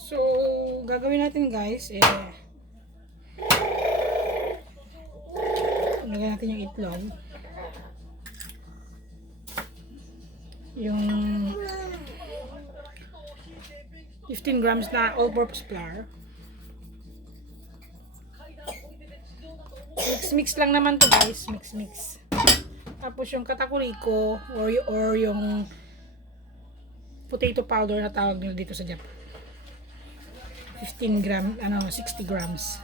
So, gagawin natin guys, lagyan natin yung itlog. Yung 15 grams na all-purpose flour. Mix lang naman to guys, mix. Tapos yung katakuriko or yung potato powder na tawag nila dito sa Japan. 15 gram, 60 grams.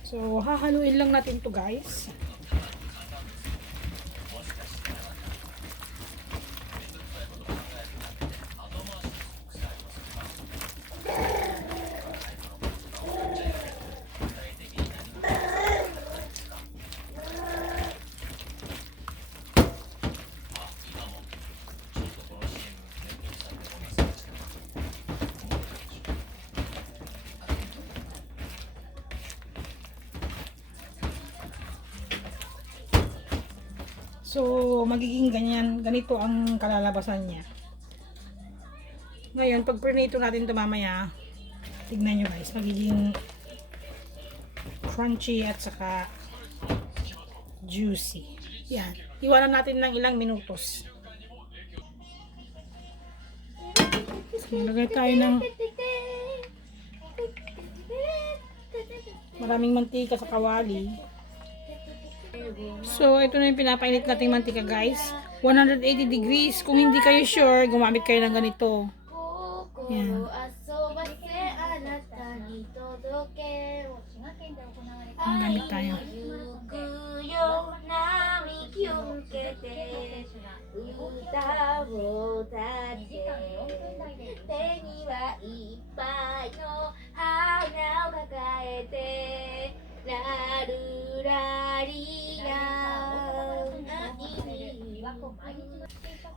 So, hahaluin lang natin to guys. So, magiging ganito ang kalalabasan niya. Ngayon, pag prinito natin ito mamaya, tignan nyo guys, magiging crunchy at saka juicy. Yan. Iwanan natin ng ilang minutos. So, lagay tayo ng maraming mantika sa kawali. So, ito na yung pinapainit nating mantika guys. 180 degrees. Kung hindi kayo sure, gumamit kayo ng ganito. Yan. Gamit tayo.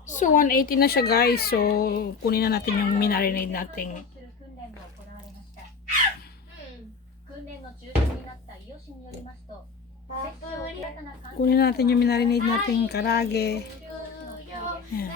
So 180 na siya guys. So kunin na natin yung minarinade nating karaage. Ayan.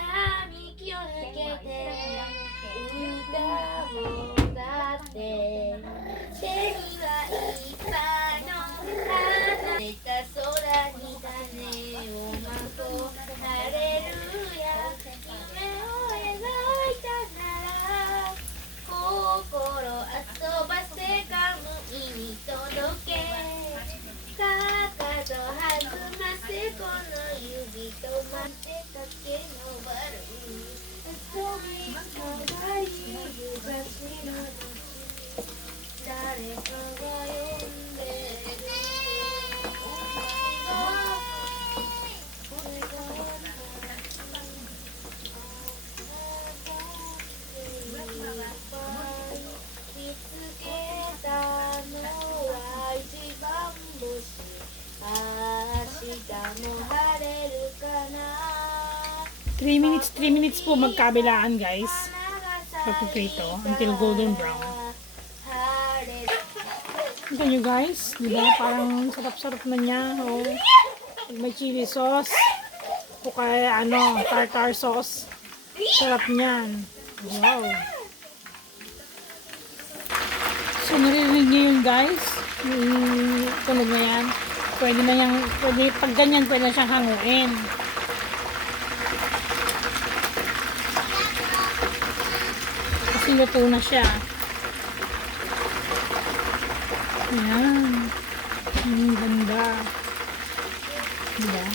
Three minutes po magkabilaan guys. Pagpiprito until golden brown. Ito nyo guys, diba? Parang sarap-sarap na niya. Oh. May chili sauce o kaya tartar sauce. Sarap niyan. Wow. So naririnig nyo yun guys. Yung tunog na yan. Pag ganyan pwede na siyang hanguin. Kasi luto na siya. Ayan. Ang ganda. Diba?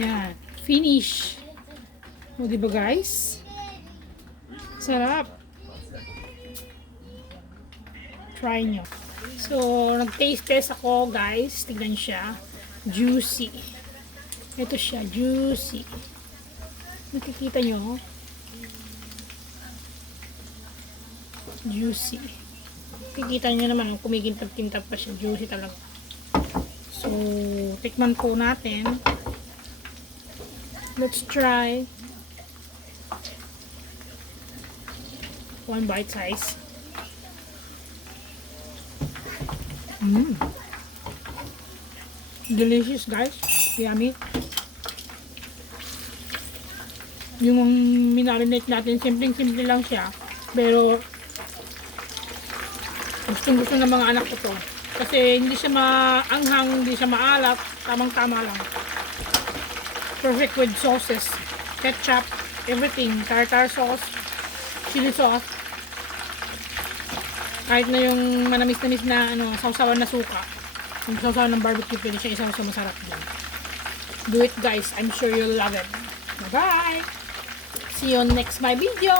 Yan. Finish. O, diba guys? Sarap. Try nyo. So, nag-taste test ako, guys. Tignan siya. Juicy. Ito siya, juicy. Nakikita nyo? Juicy. Nakikita nyo naman, kumikintab-kintab pa siya. Juicy talaga. So, tikman po natin. Let's try. One bite size. Delicious, guys. Yummy. Yung minarinate natin, simpleng-simple lang siya. Pero, gustong-gusto ng mga anak ko to. Kasi hindi siya maanghang, hindi siya maalat. Tamang-tama lang. Perfect with sauces. Ketchup, everything. Tartar sauce, chili sauce. Kahit na yung manamis-namis na sausawan na suka. Yung sausawan ng barbecue, pwede siya isang masarap din. Do it, guys. I'm sure you'll love it. Bye-bye! See you on next my video!